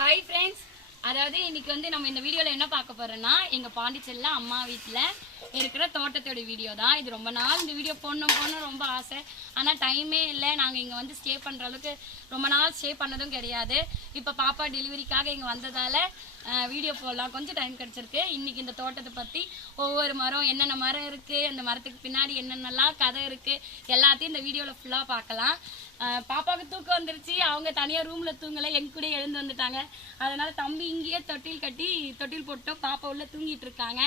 Hi friends அதாவது இன்னைக்கு வந்து நம்ம இந்த வீடியோவில் என்ன பார்க்க போகிறோன்னா எங்கள் பாண்டிச்சேரியில் அம்மா வீட்டில் இருக்கிற தோட்டத்தோட வீடியோ தான். இது ரொம்ப நாள் இந்த வீடியோ போடணும் போடணும் ரொம்ப ஆசை. ஆனால் டைமே இல்லை. நாங்கள் இங்கே வந்து ஸ்டே பண்ணுற அளவுக்கு ரொம்ப நாள் ஸ்டே பண்ணதும் கிடையாது. இப்போ பாப்பா டெலிவரிக்காக இங்கே வந்ததால் வீடியோ போடலாம். கொஞ்சம் டைம் கிடச்சிருக்கு. இன்னைக்கு இந்த தோட்டத்தை பற்றி ஒவ்வொரு மரம் என்னென்ன மரம் இருக்குது அந்த மரத்துக்கு பின்னாடி என்னென்னலாம் கதை இருக்குது எல்லாத்தையும் இந்த வீடியோவில் ஃபுல்லாக பார்க்கலாம். பாப்பாவுக்கு தூக்கம் வந்துருச்சு. அவங்க தனியாக ரூமில் தூங்கலை. எங்க கூட எழுந்து வந்துட்டாங்க. அதனால் தம்பி இங்கேயே தொட்டில் கட்டி தொட்டில் போட்டோம் பாப்பா உள்ளே தூங்கிட்டு இருக்காங்க.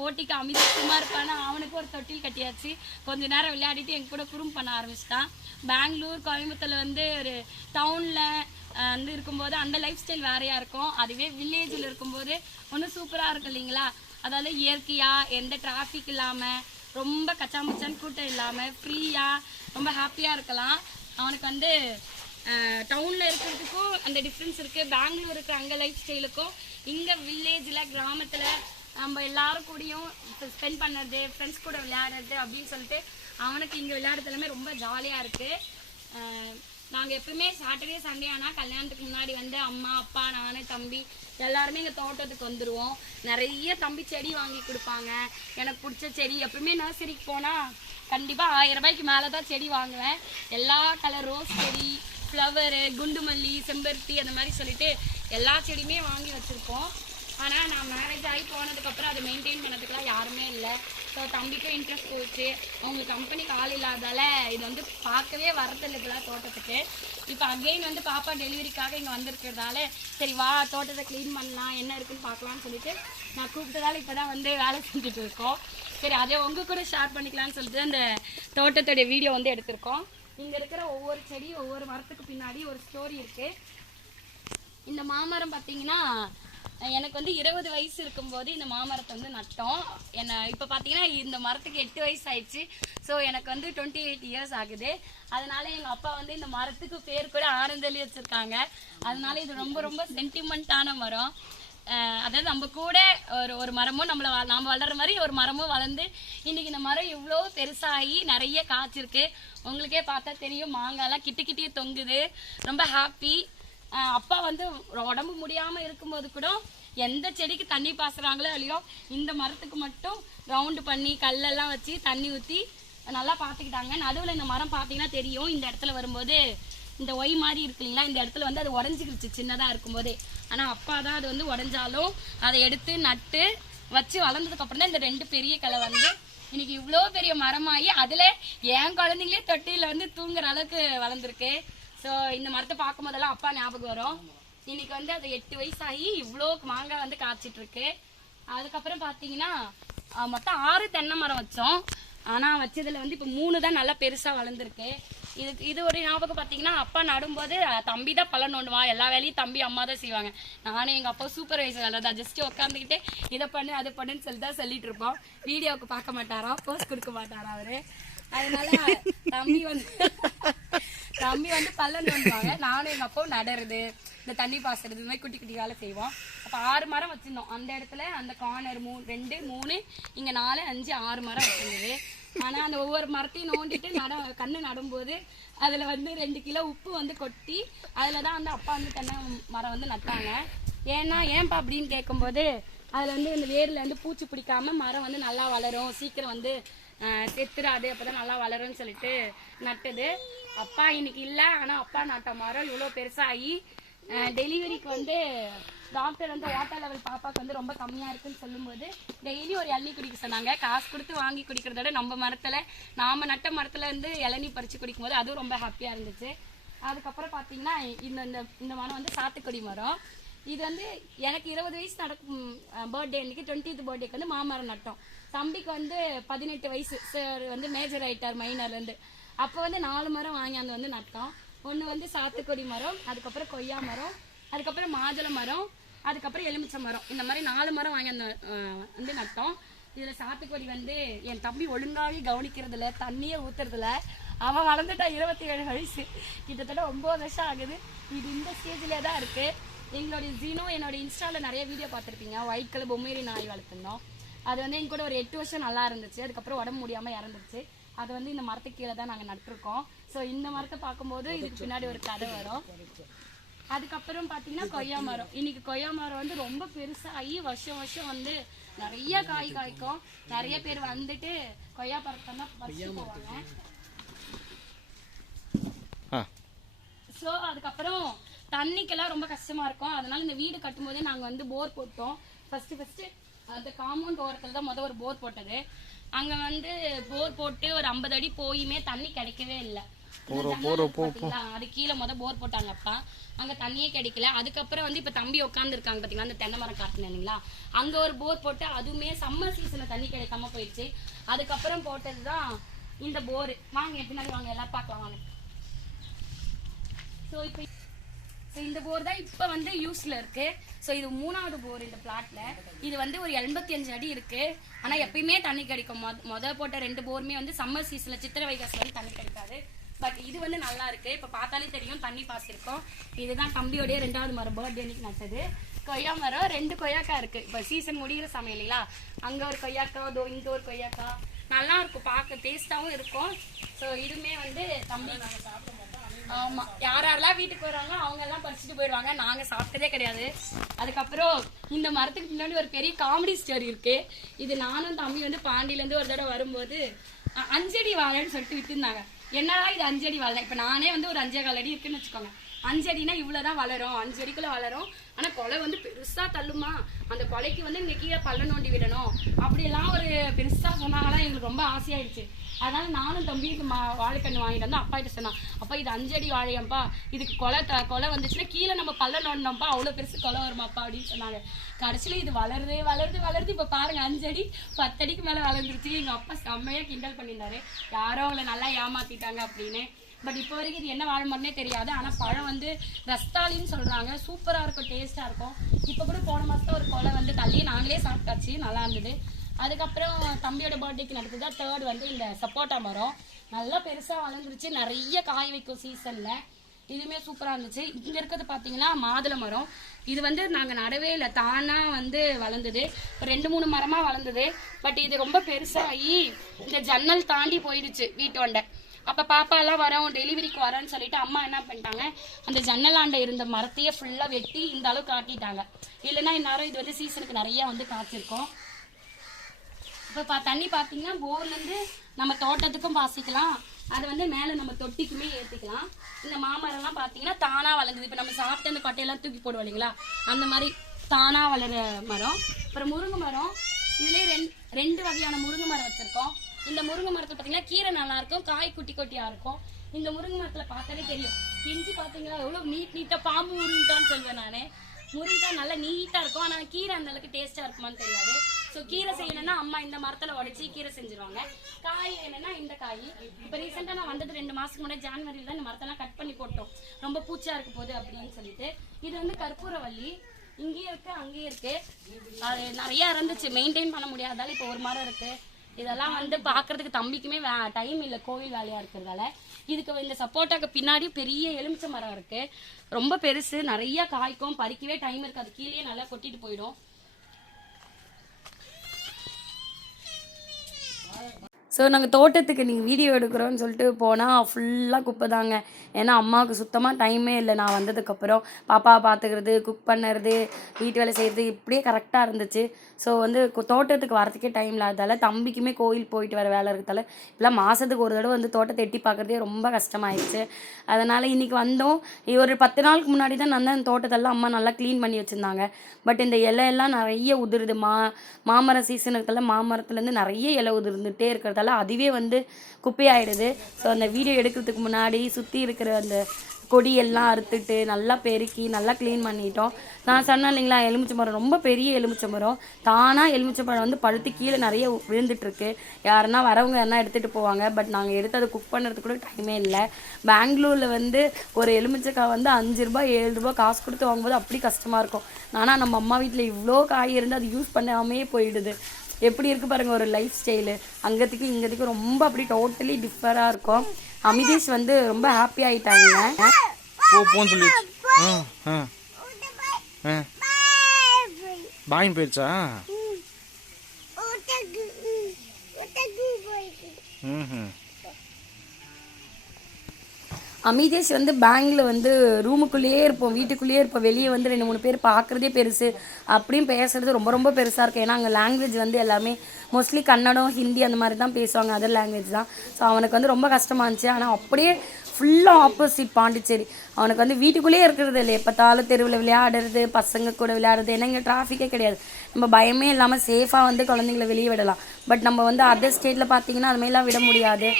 போட்டிக்கு அமித் இருப்பானா அவனுக்கு ஒரு தொட்டில் கட்டியாச்சு. கொஞ்ச நேரம் விளையாடிட்டு எங்க கூட குறும் பண்ண ஆரம்பிச்சிட்டான். பெங்களூர் கோயம்புத்தூர்ல வந்து ஒரு டவுனில் வந்து இருக்கும்போது அந்த லைஃப் ஸ்டைல் வேறையா இருக்கும். அதுவே வில்லேஜில் இருக்கும்போது ஒன்றும் சூப்பராக இருக்கும் இல்லைங்களா? அதாவது இயற்கையாக எந்த டிராஃபிக் இல்லாமல் ரொம்ப கச்சாமுச்சான் கூட்டம் இல்லாமல் ஃப்ரீயாக ரொம்ப ஹாப்பியாக இருக்கலாம். அவனுக்கு வந்து டவுனில் இருக்கிறதுக்கும் அந்த டிஃப்ரென்ஸ் இருக்குது பெங்களூர் இருக்கிற அங்கே லைஃப் ஸ்டைலுக்கும் இங்கே வில்லேஜில் கிராமத்தில் நம்ம எல்லாரும் கூடயும் இப்போ ஸ்பெண்ட் பண்ணுறது ஃப்ரெண்ட்ஸ் கூட விளையாடுறது அப்படின்னு சொல்லிட்டு அவனுக்கு இங்கே விளையாடுறது எல்லாமே ரொம்ப ஜாலியாக இருக்குது நாங்கள் எப்பவுமே சாட்டர்டே சண்டே ஆனால் கல்யாணத்துக்கு முன்னாடி வந்து அம்மா அப்பா நான் தம்பி எல்லாருமே எங்கள் தோட்டத்துக்கு வந்துடுவோம் நிறைய தம்பி செடி வாங்கி கொடுப்பாங்க. எனக்கு பிடிச்ச செடி எப்பவுமே நர்சரிக்கு போனால் கண்டிப்பாக ஆயிரம் ரூபாய்க்கு மேலே தான் செடி வாங்குவேன். எல்லா கலர் ரோஸ் செடி ஃப்ளவரு குண்டு மல்லி செம்பருத்தி அந்த மாதிரி சொல்லிட்டு எல்லா செடியுமே வாங்கி வச்சுருக்கோம் ஆனால் நான் மேரேஜ் ஆகி போனதுக்கப்புறம் அதை மெயின்டைன் பண்ணதுக்கெலாம் யாருமே இல்லை. ஸோ தம்பிக்கும் இன்ட்ரெஸ்ட் போச்சு. அவங்க கம்பெனிக்கு ஆள் இல்லாதால இது வந்து பார்க்கவே வரதில்லை இதெல்லாம் தோட்டத்துக்கு. இப்போ அகெயின் வந்து பாப்பா டெலிவரிக்காக இங்கே வந்திருக்கிறதால சரி வா தோட்டத்தை க்ளீன் பண்ணலாம் என்ன இருக்குன்னு பார்க்கலாம்னு சொல்லிட்டு நான் கூப்பிட்டதால இப்போ தான் வந்து வேலை செஞ்சுட்டு இருக்கோம். சரி அதை உங்கள் கூட ஷேர் பண்ணிக்கலாம்னு சொல்லிட்டு அந்த தோட்டத்துடைய வீடியோ வந்து எடுத்திருக்கோம். இங்கே இருக்கிற ஒவ்வொரு செடி ஒவ்வொரு மரத்துக்கு பின்னாடி ஒரு ஸ்டோரி இருக்குது இந்த மாமரம் பார்த்தீங்கன்னா எனக்கு வந்து இருபது வயசு இருக்கும்போது இந்த மாமரத்தை வந்து நட்டோம். என்ன இப்போ பார்த்தீங்கன்னா இந்த மரத்துக்கு எட்டு வயசு ஆயிடுச்சு. ஸோ எனக்கு வந்து டுவெண்ட்டி எயிட் இயர்ஸ் ஆகுது. அதனால எங்கள் அப்பா வந்து இந்த மரத்துக்கு பேர் கூட ஆனந்தலி வச்சுருக்காங்க. அதனால இது ரொம்ப ரொம்ப சென்டிமெண்ட்டான மரம். அதாவது நம்ம கூட ஒரு ஒரு மரமும் நம்மளை நாம் வளர்ற மாதிரி ஒரு மரமும் வளர்ந்து இன்னைக்கு இந்த மரம் இவ்வளோ பெருசாகி நிறைய காய்ச்சிருக்கு. உங்களுக்கே பார்த்தா தெரியும் மாங்காய்லாம் கிட்ட கிட்டே தொங்குது. ரொம்ப ஹாப்பி அப்பா வந்து உடம்பு முடியாமல் இருக்கும்போது கூட எந்த செடிக்கு தண்ணி பாசுறாங்களோ இல்லையோ இந்த மரத்துக்கு மட்டும் ரவுண்டு பண்ணி கல்லெல்லாம் வச்சு தண்ணி ஊற்றி நல்லா பார்த்துக்கிட்டாங்க நடுவில் இந்த மரம் பார்த்தீங்கன்னா தெரியும். இந்த இடத்துல வரும்போது இந்த ஒய் மாதிரி இருக்கு இல்லைங்களா? இந்த இடத்துல வந்து அது உடஞ்சிக்கிடுச்சு சின்னதாக இருக்கும்போதே. ஆனால் அப்பா தான் அது வந்து உடஞ்சாலும் அதை எடுத்து நட்டு வச்சு வளர்ந்ததுக்கப்புறம் தான் இந்த ரெண்டு பெரிய கலை வந்து இன்னைக்கு இவ்வளோ பெரிய மரமாகி அதில் என் குழந்தைங்களே தொட்டியில் வந்து தூங்குற அளவுக்கு வளர்ந்துருக்கு. ஸோ இந்த மரத்தை பார்க்கும் போதெல்லாம் அப்பா ஞாபகம் வரும். இன்னைக்கு வந்து அது எட்டு வயசாகி இவ்வளோ மாங்காய் வந்து காய்ச்சிட்டு இருக்கு அதுக்கப்புறம் பார்த்தீங்கன்னா மொத்தம் ஆறு தென்னை மரம் வச்சோம். ஆனால் வச்சதில் வந்து இப்போ மூணு தான் நல்லா பெருசாக வளர்ந்துருக்கு. இது இது ஒரு ஞாபகம் பார்த்தீங்கன்னா அப்பா நடும்போது தம்பி தான் பழம் நோண்டுவான் எல்லா வேலையும் தம்பி அம்மா தான் செய்வாங்க. நானும் எங்கள் அப்பா சூப்பர்வைசர் தான். ஜஸ்ட் உட்காந்துக்கிட்டே இதை பண்ணு அதை பண்ணுன்னு சொல்லி தான் சொல்லிட்டு இருப்போம். வீடியோவுக்கு பார்க்க மாட்டாரா? போஸ்ட் கொடுக்க மாட்டாரா அவரு? அதனால தம்பி வந்து தம்பி வந்து பள்ளம் நோண்டுவாங்க நானும் எங்கள் அப்பாவும் நடறது இந்த தண்ணி பாசுறது இந்த மாதிரி குட்டி குட்டி வேலை செய்வோம். அப்போ ஆறு மரம் வச்சிருந்தோம். அந்த இடத்துல அந்த கார்னர் மூணு ரெண்டு மூணு இங்கே நாலு அஞ்சு ஆறு மரம் வச்சுருந்தது. ஆனால் அந்த ஒவ்வொரு மரத்தையும் நோண்டிட்டு நட கண்ணு நடும்போது அதில் வந்து ரெண்டு கிலோ உப்பு வந்து கொட்டி அதில் தான் வந்து அப்பா வந்து தென்னை மரம் வந்து நட்டாங்க. ஏன்னா ஏன்பா அப்படின்னு கேட்கும்போது அதில் வந்து இந்த வேரில் வந்து பூச்சி பிடிக்காம மரம் வந்து நல்லா வளரும். சீக்கிரம் வந்து ஆஹ், அப்போ தான் நல்லா வளரும்னு சொல்லிட்டு நட்டது. அப்பா இன்னைக்கு இல்லை ஆனால் அப்பா நட்ட மரம் இவ்வளோ பெருசாகி டெலிவரிக்கு வந்து டாக்டர் வந்து வாட்டர் லெவல் பாப்பாவுக்கு வந்து ரொம்ப கம்மியாக இருக்குன்னு சொல்லும்போது டெய்லி ஒரு இளநி குடிக்க சொன்னாங்க. காசு கொடுத்து வாங்கி குடிக்கிறத விட நம்ம மரத்தில் நாம் நட்ட மரத்தில் இருந்து இளநி பறித்து குடிக்கும்போது அதுவும் ரொம்ப ஹாப்பியாக இருந்துச்சு. அதுக்கப்புறம் பார்த்தீங்கன்னா இந்த இந்த இந்த மரம் வந்து சாத்துக்குடி மரம். இது வந்து எனக்கு இருபது வயசு நடக்கும் பர்த்டே அன்னைக்கு டுவெண்ட்டித் பர்த்டேக்கு வந்து மாமரம் நட்டோம். தம்பிக்கு வந்து பதினெட்டு வயசு. சார் வந்து மேஜர் ஆயிட்டார் மைனர்லேருந்து அப்போ வந்து நாலு மரம் வாங்கியாந்து வந்து நட்டோம். ஒன்று வந்து சாத்துக்குடி மரம் அதுக்கப்புறம் கொய்யா மரம் அதுக்கப்புறம் மாதுளை மரம் அதுக்கப்புறம் எலுமிச்சை மரம். இந்த மாதிரி நாலு மரம் வாங்கி அந்த வந்து நட்டோம். இதில் சாத்துக்குடி வந்து என் தம்பி ஒழுங்காகவே கவனிக்கிறதில்ல தண்ணியே ஊற்றுறதுல அவன் வளர்ந்துட்டா இருபத்தி ஏழு வயசு. கிட்டத்தட்ட ஒம்பது வருஷம் ஆகுது. இது இந்த ஸ்டேஜ்லேயே தான் இருக்குது எங்களுடைய ஜீனோ என்னோட இன்ஸ்டாவில் நிறைய வீடியோ பார்த்துருப்பீங்க. ஒயிட் கலர் பொம்மேரி நாய் வளர்த்துருந்தோம். அது வந்து எங்க கூட ஒரு எட்டு வருஷம் நல்லா இருந்துச்சு. அதுக்கப்புறம் உடம்பு முடியாமல் இறந்துருச்சு. அது வந்து இந்த மரத்துக்கு கீழே தான் நாங்கள் நட்டிருக்கோம். ஸோ இந்த மரத்தை பார்க்கும்போது இதுக்கு பின்னாடி ஒரு கதை வரும். அதுக்கப்புறம் பார்த்தீங்கன்னா கொய்யா மரம். இன்னைக்கு கொய்யா மரம் வந்து ரொம்ப பெருசாகி வருஷம் வருஷம் வந்து நிறைய காய் காய்க்கும். நிறைய பேர் வந்துட்டு கொய்யா பழத்தெல்லாம் பறிச்சு போவாங்க. ஸோ அதுக்கப்புறம் தண்ணிக்கெல்லாம் ரொம்ப கஷ்டமா இருக்கும். அதனால இந்த வீடு கட்டும்போதே நாங்கள் வந்து போர் போட்டோம். ஃபர்ஸ்ட் ஃபர்ஸ்ட் அந்த காம்பவுண்ட் ஓரத்தில் தான் மொதல் ஒரு போர் போட்டது. அங்கே வந்து போர் போட்டு ஒரு ஐம்பது அடி போயுமே தண்ணி கிடைக்கவே இல்லை. அது கீழே முத போர் போட்டாங்க அப்பா. அங்க தண்ணியே கிடைக்கல. அதுக்கப்புறம் வந்து இப்ப தம்பி உட்காந்துருக்காங்க பாத்தீங்களா அந்த தென்னை மரம் காட்டுனீங்களா அங்க ஒரு போர் போட்டு அதுவுமே சம்மர் சீசன்ல தண்ணி கிடைக்காம போயிடுச்சு. அதுக்கப்புறம் போட்டதுதான் இந்த போர் வாங்க என் பின்னாடி வாங்க எல்லாம் பார்க்கலாம் வாங்க. ஸோ இப்போ ஸோ இந்த போர் தான் இப்போ வந்து யூஸ்ல இருக்கு. ஸோ இது மூணாவது போர் இந்த பிளாட்ல இது வந்து ஒரு எண்பத்தி அஞ்சு அடி இருக்கு. ஆனால் எப்பயுமே தண்ணி கிடைக்கும். மொத மொதல் போட்ட ரெண்டு போருமே வந்து சம்மர் சீசன்ல சித்திரை வைகாசி வந்து தண்ணி கிடைக்காது. பட் இது வந்து நல்லா இருக்கு. இப்போ பார்த்தாலே தெரியும் தண்ணி பாசிருக்கும் இதுதான் தம்பியோடைய ரெண்டாவது மரம் பர்த்டே அன்னைக்கு நட்டது. கொய்யா மரம் ரெண்டு கொய்யாக்கா இருக்கு. இப்போ சீசன் முடிகிற சமயம் இல்லைங்களா? அங்கே ஒரு கொய்யாக்கா அதோ இங்கே ஒரு கொய்யாக்கா நல்லா இருக்கும். பார்க்க டேஸ்ட்டாகவும் இருக்கும். ஸோ இதுவுமே வந்து தம்பி ஆமா. யார் யாரெல்லாம் வீட்டுக்கு வராங்களோ அவங்க எல்லாம் பறிச்சுட்டு போயிடுவாங்க. நாங்க சாப்பிட்டதே கிடையாது. அதுக்கப்புறம் இந்த மரத்துக்கு பின்னாடி ஒரு பெரிய காமெடி ஸ்டோரி இருக்கு. இது நானும் தம்பி வந்து பாண்டியிலேருந்து ஒரு தடவை வரும்போது அஞ்சடி வாழைன்னு சொல்லிட்டு விட்டுருந்தாங்க என்னடா இது அஞ்சடி வாழை இப்போ நானே வந்து ஒரு அஞ்சே கால் அடி இருக்குன்னு வச்சுக்கோங்க. அஞ்சடினா இவ்வளோதான் வளரும். அஞ்சடிக்குள்ளே வளரும். ஆனால் கொலை வந்து பெருசாக தள்ளுமா? அந்த கொலைக்கு வந்து நீங்கள் கீழே பள்ள நோண்டி விடணும். அப்படியெல்லாம் ஒரு பெருசாக சொன்னாங்களா? எங்களுக்கு ரொம்ப ஆசையாயிடுச்சு. அதனால நானும் தம்பிக்கு மா வாழைக்கன்று வாங்கிட்டு வந்து அப்பா கிட்ட சொன்னான். அப்பா இது அஞ்சடி வாழையம்பா. இதுக்கு கொலை த கொலை வந்துச்சுன்னா கீழே நம்ம பள்ள நோண்டினோம்ப்பா அவ்வளோ பெருசு கொலை வருமாப்பா அப்படின்னு சொன்னாங்க. கடைசியில் இது வளருது வளருது வளருது. இப்போ பாருங்கள் அஞ்சடி பத்தடிக்கு மேலே வளர்ந்துருச்சு. எங்கள் அப்பா செம்மையாக கிண்டல் பண்ணியிருந்தாரு. யாரோ அவங்கள நல்லா ஏமாற்றிட்டாங்க அப்படின்னு. பட் இப்போ வரைக்கும் இது என்ன வாழை மரம்னே தெரியாது. ஆனால் பழம் வந்து ரஸ்தாலின்னு சொல்கிறாங்க சூப்பராக இருக்கும் டேஸ்ட்டாக இருக்கும். இப்போ கூட போன மாதம் ஒரு கொலை வந்து தள்ளி நாங்களே சாப்பிட்டாச்சு. நல்லா இருந்தது. அதுக்கப்புறம் தம்பியோட பர்த்டேக்கு நடந்தது தேர்ட் வந்து இந்த சப்போட்டா மரம். நல்லா பெருசாக வளர்ந்துருச்சு. நிறைய காய் வைக்கும் சீசனில் இதுவுமே சூப்பராக இருந்துச்சு. இங்கே இருக்கிறது பார்த்தீங்கன்னா மாதுளை மரம். இது வந்து நாங்கள் நடவே இல்லை. தானாக வந்து வளர்ந்தது. ரெண்டு மூணு மரமாக வளர்ந்தது. பட் இது ரொம்ப பெருசாகி இந்த ஜன்னல் தாண்டி போயிடுச்சு வீட்டோண்ட அப்போ பாப்பாலாம் வரோம் டெலிவரிக்கு வரோன்னு சொல்லிட்டு அம்மா என்ன பண்ணிட்டாங்க அந்த ஜன்னலாண்ட இருந்த மரத்தையே ஃபுல்லாக வெட்டி இந்த அளவு காட்டிட்டாங்க. இல்லைன்னா இந்நேரம் இது வந்து சீசனுக்கு நிறையா வந்து காத்திருக்கோம். இப்போ பா தண்ணி பார்த்தீங்கன்னா போர்லேருந்து நம்ம தோட்டத்துக்கும் பாசிக்கலாம் அதை வந்து மேலே நம்ம தொட்டிக்குமே ஏற்றிக்கலாம் இந்த மாமரம்லாம் பார்த்தீங்கன்னா தானாக வளர்ந்தது. இப்போ நம்ம சாப்பிட்டு அந்த கொட்டையெல்லாம் தூக்கி போடுவோம் இல்லைங்களா? அந்த மாதிரி தானாக வளர மரம். அப்புறம் முருங்கை மரம். இதுலேயே ரெண்டு ரெண்டு வகையான முருங்கை மரம் வச்சுருக்கோம். இந்த முருங்கை மரத்தில் பார்த்தீங்கன்னா கீரை நல்லா இருக்கும் காய் குட்டி குட்டியாக இருக்கும். இந்த முருங்கை மரத்தில் பார்த்தாலே தெரியும். பிஞ்சு பார்த்தீங்களா எவ்வளோ நீட் நீட்டாக பாம்பு முருங்கான்னு சொல்லுவேன் நான். முருங்கைக்காய் நல்லா நீட்டாக இருக்கும் ஆனால் கீரை அந்த அளவுக்கு டேஸ்ட்டாக இருக்குமான்னு தெரியாது. ஸோ கீரை செய்யணும்னா அம்மா இந்த மரத்தில் உடச்சி கீரை செஞ்சுருவாங்க. காய் வேணும்னா இந்த காய். இப்போ ரீசெண்டாக நான் வந்தது ரெண்டு மாதத்துக்கு முன்னாடி ஜான்வரியில் தான் இந்த மரத்தெல்லாம் கட் பண்ணி போட்டோம். ரொம்ப பூச்சா இருக்க போகுது அப்படின்னு சொல்லிட்டு. இது வந்து கற்பூரவள்ளி. இங்கேயும் இருக்கு அங்கேயும் இருக்கு. அது நிறைய இருந்துச்சு. மெயின்டைன் பண்ண முடியாதால இப்போ ஒரு மரம் இருக்கு. இதெல்லாம் வந்து பார்க்கறதுக்கு தம்பிக்குமே டைம் இல்லை கோவில் வேலையா இருக்கிறதால. இதுக்கு இந்த சப்போட்டாக்கு பின்னாடி பெரிய எலுமிச்சை மரம் இருக்கு. ரொம்ப பெருசு நிறைய காய்க்கும். பறிக்கவே டைம் இருக்காது. கீழே நல்லா கொட்டிட்டு போயிடும். ஸோ நாங்கள் தோட்டத்துக்கு நீங்கள் வீடியோ எடுக்கிறோன்னு சொல்லிட்டு போனால் ஃபுல்லாக குப்பை தாங்க. ஏன்னா அம்மாவுக்கு சுத்தமாக டைமே இல்லை. நான் வந்ததுக்கப்புறம் பாப்பா பார்த்துக்கிறது குக் பண்ணுறது வீட்டு வேலை செய்கிறது இப்படியே கரெக்டாக இருந்துச்சு. ஸோ வந்து தோட்டத்துக்கு வரதுக்கே டைம் இல்லாததால் தம்பிக்குமே கோயில் போயிட்டு வர வேலை இருக்கிறதால இப்போலாம் மாதத்துக்கு ஒரு தடவை வந்து தோட்டத்தை எட்டி பார்க்குறதே ரொம்ப கஷ்டமாயிடுச்சு அதனால் இன்றைக்கி வந்தோம். ஒரு பத்து நாளுக்கு முன்னாடி தான் நான் தான் தோட்டத்தெல்லாம் அம்மா நல்லா க்ளீன் பண்ணி வச்சுருந்தாங்க. பட் இந்த இலையெல்லாம் நிறைய உதிருது. மா மாமர சீசன் இருக்கிறதால மாமரத்துலேருந்து நிறைய இலை உதிர்ந்துகிட்டே இருக்கிறதால அதுவே வந்து குப்பையாயிடுது. ஸோ அந்த வீடியோ எடுக்கிறதுக்கு முன்னாடி சுற்றி இருக்கிற அந்த கொடியெல்லாம் அறுத்துட்டு நல்லா பெருக்கி நல்லா க்ளீன் பண்ணிட்டோம். நான் சொன்னேன் இல்லைங்களா எலுமிச்சை மரம் ரொம்ப பெரிய எலுமிச்சை மரம். தானாக எலுமிச்சைப்பழம் வந்து பழுத்து கீழே நிறைய விழுந்துட்டுருக்கு. யாருன்னா வரவங்க யாருன்னா எடுத்துகிட்டு போவாங்க. பட் நாங்கள் எடுத்து அதை குக் பண்ணுறதுக்கு கூட டைமே இல்லை. பெங்களூரில் வந்து ஒரு எலுமிச்சைக்காய் வந்து அஞ்சு ரூபாய் ஏழு ரூபா காசு கொடுத்து வாங்கும்போது அப்படி கஷ்டமாக இருக்கும். ஆனால் நம்ம அம்மா வீட்டில் இவ்வளோ காய் இருந்து அது யூஸ் பண்ணாமே போயிடுது. எப்படி இருக்கு பாருங்க ஒரு லைஃப் ஸ்டைலு அங்கத்துக்கு இங்கத்துக்கு ரொம்ப அப்படி டோட்டலி டிஃபராக இருக்கும். அமிதேஷ் வந்து ரொம்ப ஹாப்பி ஆகிட்டாங்க போன்னு சொல்லி ஆ ஆ ஆ. பாயின் போயிடுச்சா ம் அமிதேஷ் வந்து பேங்க்ல வந்து ரூமுக்குள்ளேயே இருப்போம் வீட்டுக்குள்ளேயே இருப்போம். வெளியே வந்து ரெண்டு மூணு பேர் பார்க்குறதே பெருசு. அப்படியும் பேசுறது ரொம்ப ரொம்ப பெருசாக இருக்கும் ஏன்னா அங்கே லாங்குவேஜ் வந்து எல்லாமே மோஸ்ட்லி கன்னடம் ஹிந்தி அந்த மாதிரி தான் பேசுவாங்க அதர் லாங்குவேஜ் தான். ஸோ அவனுக்கு வந்து ரொம்ப கஷ்டமாக இருந்துச்சு. ஆனால் அப்படியே ஃபுல்லாக ஆப்போசிட் பாண்டிச்சேரி. அவனுக்கு வந்து வீட்டுக்குள்ளேயே இருக்கிறது இல்லை. எப்போத்தாலும் தெருவில் விளையாடுறது பசங்க கூட விளையாடுறது ஏன்னா இங்கே டிராஃபிக்கே கிடையாது. நம்ம பயமே இல்லாமல் சேஃபாக வந்து குழந்தைங்கள வெளியே விடலாம். பட் நம்ம வந்து அதர் ஸ்டேட்டில் பார்த்தீங்கன்னா அதுமாரிலாம் விட முடியாது.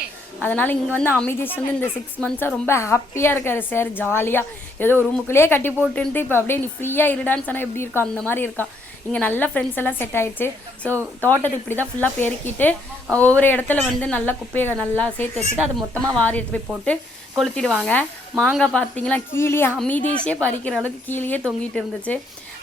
அதனால் இங்கே வந்து அமிதேஷ் வந்து இந்த சிக்ஸ் மந்த்ஸாக ரொம்ப ஹாப்பியாக இருக்கார் சார் ஜாலியாக ஏதோ ரூமுக்குள்ளேயே கட்டி போட்டுன்ட்டு இப்போ அப்படியே நீ ஃப்ரீயாக இருடான்னு சொன்னால் எப்படி இருக்கும்? அந்த மாதிரி இருக்கான். இங்கே நல்ல ஃப்ரெண்ட்ஸ் எல்லாம் செட் ஆயிடுச்சு. ஸோ தோட்டத்தை இப்படி தான் ஃபுல்லாக பெருக்கிட்டு ஒவ்வொரு இடத்துல வந்து நல்லா குப்பையை நல்லா சேர்த்து வச்சுட்டு அதை மொத்தமாக வாரி எடுத்து போய் போட்டு கொளுத்திடுவாங்க. மாங்காய் பார்த்தீங்கன்னா கீழே அமிதேஷே பறிக்கிற அளவுக்கு கீழேயே தொங்கிட்டு இருந்துச்சு.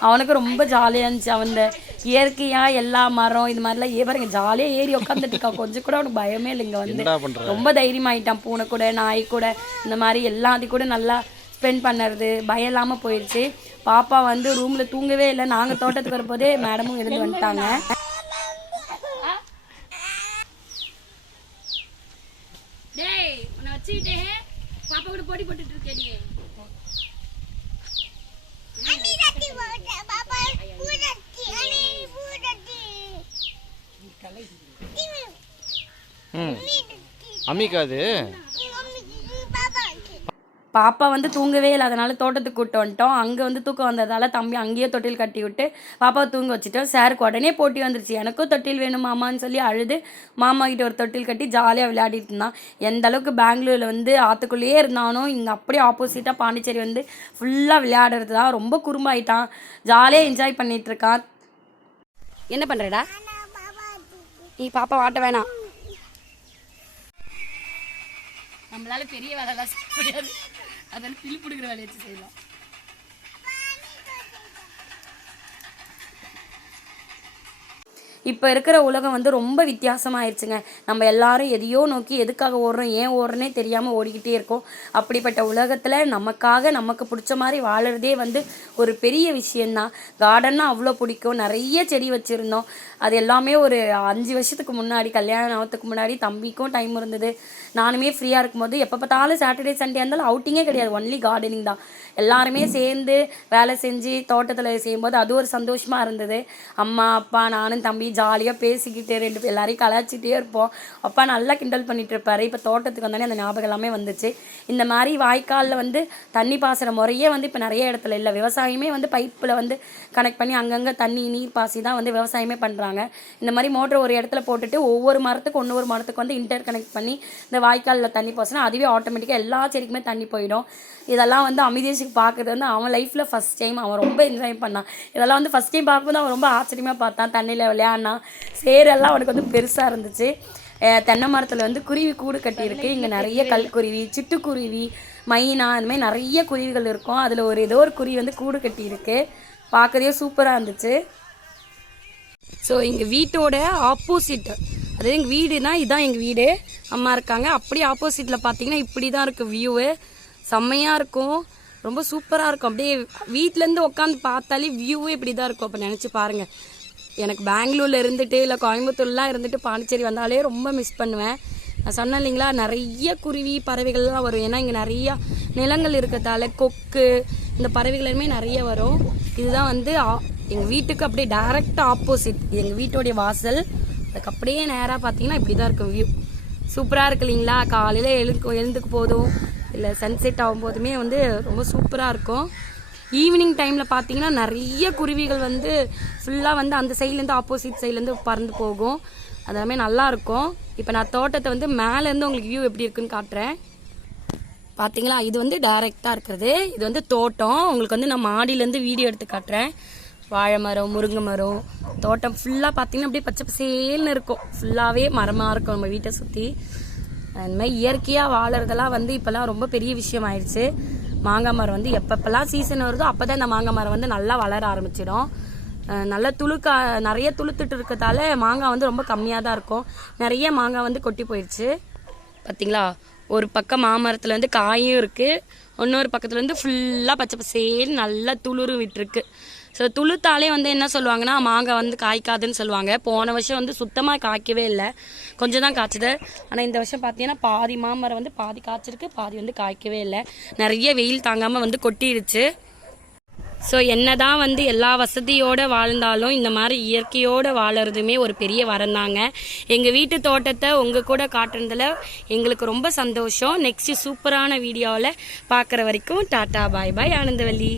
அவனுக்கு ரொம்ப ஜாலியாக இருந்துச்சு. அவன் இந்த இயற்கையாக எல்லா மரம் இது மாதிரிலாம் ஏ பாருங்க ஜாலியாக ஏறி உட்காந்துட்டு கொஞ்சம் கூட அவனுக்கு பயமே இல்லை இங்கே வந்து ரொம்ப தைரியமாயிட்டான். பூனை கூட நாய் கூட இந்த மாதிரி எல்லாத்தையும் கூட நல்லா ஸ்பெண்ட் பண்ணுறது பயம் இல்லாமல் போயிடுச்சு பாப்பா வந்து ரூமில் தூங்கவே இல்லை. நாங்கள் தோட்டத்துக்கு வரும்போதே மேடமும் எழுந்து வந்துட்டாங்க டேய் உன்னை வச்சுக்கிட்டே பாப்பா கூட போட்டி போட்டுட்டு இருக்கே நீ ம் அம்மிக்கா அது பாப்பா வந்து தூங்கவே இல்லை. அதனால தோட்டத்துக்கு கூட்டு வந்துட்டோம். அங்கே வந்து தூக்கம் வந்ததால் தம்பி அங்கேயே தொட்டில் கட்டி விட்டு பாப்பாவை தூங்க வச்சுட்டோம். சாருக்கு உடனே போட்டி வந்துருச்சு. எனக்கும் தொட்டில் வேணும் மாமான்னு சொல்லி அழுது மாமா கிட்ட ஒரு தொட்டில் கட்டி ஜாலியாக விளையாடிட்டு இருந்தான். எந்த அளவுக்கு பெங்களூரில் வந்து ஆற்றுக்குள்ளேயே இருந்தானோ இங்கே அப்படியே ஆப்போசிட்டாக பாண்டிச்சேரி வந்து ஃபுல்லாக விளையாடுறது தான். ரொம்ப குறும்பாயிட்டான். ஜாலியாக என்ஜாய் பண்ணிகிட்ருக்கான் என்ன பண்ணுறடா நீ பாப்பா வாட்ட வேணாம். நம்மளால பெரிய வேலைலாம் செய்ய முடியாது. அதனால பில்லு வேலையை வச்சு செய்யலாம். இப்போ இருக்கிற உலகம் வந்து ரொம்ப வித்தியாசமாயிருச்சுங்க. நம்ம எல்லாரும் எதையோ நோக்கி எதுக்காக ஓடுறோம் ஏன் ஓடுறனே தெரியாமல் ஓடிக்கிட்டே இருக்கோம். அப்படிப்பட்ட உலகத்தில் நமக்காக நமக்கு பிடிச்ச மாதிரி வாழுறதே வந்து ஒரு பெரிய விஷயந்தான் கார்டன்னா அவ்வளோ பிடிக்கும். நிறைய செடி வச்சுருந்தோம். அது எல்லாமே ஒரு அஞ்சு வருஷத்துக்கு முன்னாடி கல்யாணம் ஆகிறதுக்கு முன்னாடி தம்பிக்கும் டைம் இருந்தது. நானுமே ஃப்ரீயாக இருக்கும்போது எப்போ பார்த்தாலும் சாட்டர்டே சண்டே இருந்தாலும் அவுட்டிங்கே கிடையாது. ஒன்லி கார்டனிங் தான். எல்லாருமே சேர்ந்து வேலை செஞ்சு தோட்டத்தில் செய்யும்போது அது ஒரு சந்தோஷமாக இருந்தது. அம்மா அப்பா நானும் தம்பி ஜாலியாக பேசிக்கிட்டு ரெண்டு பேர் எல்லாரையும் கலாச்சிட்டே இருப்போம். அப்பா நல்லா கிண்டல் பண்ணிட்டு இருப்பார். இப்போ தோட்டத்துக்கு வந்தோடனே அந்த ஞாபகம் எல்லாமே வந்துச்சு. இந்த மாதிரி வாய்க்காலில் வந்து தண்ணி பாசுகிற முறையே வந்து இப்போ நிறைய இடத்துல இல்லை. விவசாயமே வந்து பைப்பில் வந்து கனெக்ட் பண்ணி அங்கங்கே தண்ணி நீர் பாசி தான் வந்து விவசாயமே பண்ணுறாங்க இந்த மாதிரி மோட்டர் ஒரு இடத்துல போட்டுட்டு ஒவ்வொரு மரத்துக்கு ஒரு மரத்துக்கு வந்து இன்டர் கனெக்ட் பண்ணி இந்த வாய்க்காலில் தண்ணி பாசினா அதுவே ஆட்டோமேட்டிக்காக எல்லா செடிக்குமே தண்ணி போயிடும். இதெல்லாம் வந்து அமிதேஷுக்கு பார்க்குறது வந்து அவன் லைஃப்பில் ஃபஸ்ட் டைம் அவன் ரொம்ப என்ஜாய் பண்ணான். இதெல்லாம் வந்து ஃபஸ்ட் டைம் பார்க்கும்போது அவன் ரொம்ப ஆச்சரியமாக பார்த்தான். தண்ணியில் விளையாடினான் சேரெல்லாம் அவனுக்கு வந்து பெருசாக இருந்துச்சு. தென்னை மரத்தில் வந்து குருவி கூடு கட்டியிருக்கு. இங்கே நிறைய கல்குருவி சிட்டுக்குருவி மைனா அந்த மாதிரி நிறைய குருவிகள் இருக்கும். அதில் ஒரு ஏதோ ஒரு குருவி வந்து கூடு கட்டியிருக்கு. பார்க்கறதே சூப்பராக இருந்துச்சு. ஸோ எங்கள் வீட்டோட ஆப்போசிட் அதாவது எங்கள் வீடுனா இதுதான் எங்கள் வீடு. அம்மா இருக்காங்க. அப்படியே ஆப்போசிட்டில் பார்த்தீங்கன்னா இப்படி தான் இருக்குது வியூவு செம்மையாக இருக்கும். ரொம்ப சூப்பராக இருக்கும். அப்படியே வீட்டிலேருந்து உட்காந்து பார்த்தாலே வியூவே இப்படி தான் இருக்கும். அப்போ நினச்சி பாருங்கள் எனக்கு பெங்களூரில் இருந்துட்டு இல்லை கோயம்புத்தூர்லாம் இருந்துட்டு பாண்டிச்சேரி வந்தாலே ரொம்ப மிஸ் பண்ணுவேன். நான் சொன்னேன் இல்லைங்களா நிறைய குருவி பறவைகள்லாம் வரும். ஏன்னா இங்கே நிறையா நிலங்கள் இருக்கிறதால கொக்கு இந்த பறவைகள் எல்லாமே நிறைய வரும். இதுதான் வந்து ஆ- வீட்டுக்கு அப்படியே டைரெக்டாக ஆப்போசிட் எங்கள் வீட்டோடைய வாசல். அதுக்கு அப்படியே நேராக பார்த்தீங்கன்னா இப்படி தான் இருக்கும் வியூ சூப்பராக இருக்கு இல்லைங்களா? காலையில் எழுந்து எழுந்துக்கு போதும். இல்லை சன்செட் ஆகும்போதுமே வந்து ரொம்ப சூப்பராக இருக்கும். ஈவினிங் டைமில் பார்த்தீங்கன்னா நிறைய குருவிகள் வந்து ஃபுல்லாக வந்து அந்த சைட்லேருந்து ஆப்போசிட் சைட்லேருந்து பறந்து போகும். அதெல்லாமே நல்லா இருக்கும். இப்போ நான் தோட்டத்தை வந்து மேலேருந்து உங்களுக்கு வியூ எப்படி இருக்குன்னு காட்டுறேன். பார்த்தீங்களா இது வந்து டைரெக்டாக இருக்கிறது. இது வந்து தோட்டம். உங்களுக்கு வந்து நான் மாடியிலேருந்து வீடியோ எடுத்து காட்டுறேன். வாழை மரம் முருங்கை மரம் தோட்டம் ஃபுல்லாக பார்த்தீங்கன்னா அப்படியே பச்சை பசேல்னு இருக்கும். ஃபுல்லாகவே மரமாக இருக்கும் நம்ம வீட்டை சுற்றி அந்த மாதிரி இயற்கையாக வாழறதெல்லாம் வந்து இப்போல்லாம் ரொம்ப பெரிய விஷயம் ஆயிடுச்சு. மாங்காய் மரம் வந்து எப்பப்பெல்லாம் சீசன் வருதோ அப்போ தான் இந்த மாங்காய் மரம் வந்து நல்லா வளர ஆரம்பிச்சிடும். நல்லா துளுக்கா நிறைய துளுத்துட்டு இருக்கிறதால மாங்காய் வந்து ரொம்ப கம்மியாக தான் இருக்கும். நிறைய மாங்காய் வந்து கொட்டி போயிடுச்சு பார்த்தீங்களா ஒரு பக்கம் மாமரத்தில் வந்து காயும் இருக்குது இன்னொரு பக்கத்தில் வந்து ஃபுல்லாக பச்சை பசேன்னு நல்லா துளிரும் விட்டுருக்கு. ஸோ துளுத்தாலே வந்து என்ன சொல்லுவாங்கன்னா மாங்காய் வந்து காய்க்காதுன்னு சொல்லுவாங்க. போன வருஷம் வந்து சுத்தமாக காய்க்கவே இல்லை. கொஞ்சம் தான் காய்ச்சது. ஆனால் இந்த வருஷம் பார்த்தீங்கன்னா பாதி மாமரம் வந்து பாதி காய்ச்சிருக்கு பாதி வந்து காய்க்கவே இல்லை. நிறைய வெயில் தாங்காமல் வந்து கொட்டிடுச்சு ஸோ என்ன தான் வந்து எல்லா வசதியோடு வாழ்ந்தாலும் இந்த மாதிரி இயற்கையோடு வாழறதுமே ஒரு பெரிய வரம் தாங்க. எங்கள் வீட்டு தோட்டத்தை உங்கள் கூட காட்டுறதுல எங்களுக்கு ரொம்ப சந்தோஷம். நெக்ஸ்ட் சூப்பரான வீடியோவில் பார்க்குற வரைக்கும் டாட்டா பாய் பாய் ஆனந்தவல்லி.